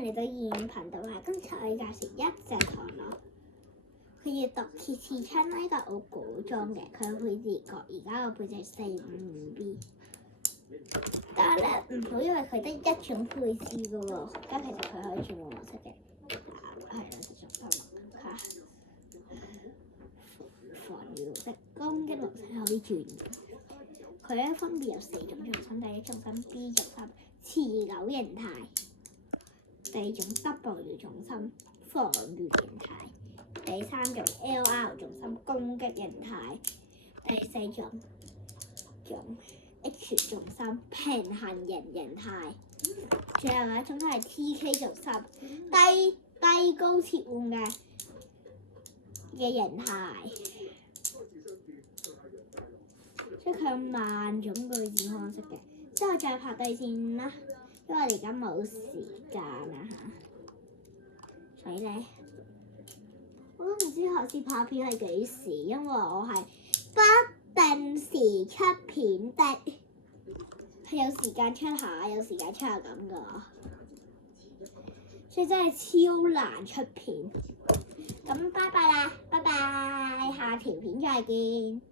嚟到語言頻道啦，今次我要介紹一隻唐樂，佢要讀揭翅槍呢個我古裝嘅，佢配置角，而家我配置455B。但係咧唔好以為佢得一種配置嘅喎，咁其實佢可以轉換模式嘅。係啦，就做翻啦，防禦模式、攻擊模式可以轉。佢咧分別有4種重心，第一重心 B 重心持久形態，第二種 W 重心防禦形態，第三種 LR 重心攻擊形態，第四種H 重心平衡形態，最後一種係 TK 重心低高切換嘅形態。即係佢有萬種對戰方式嘅，之後再拍對線啦，因為我哋而家冇時間啦嚇，所以咧我都唔知下次拍片係幾時，因為我係不定時出片的，係有時間出下，有時間出下咁噶，所以真係超難出片。咁拜拜啦，拜拜，下條片再見。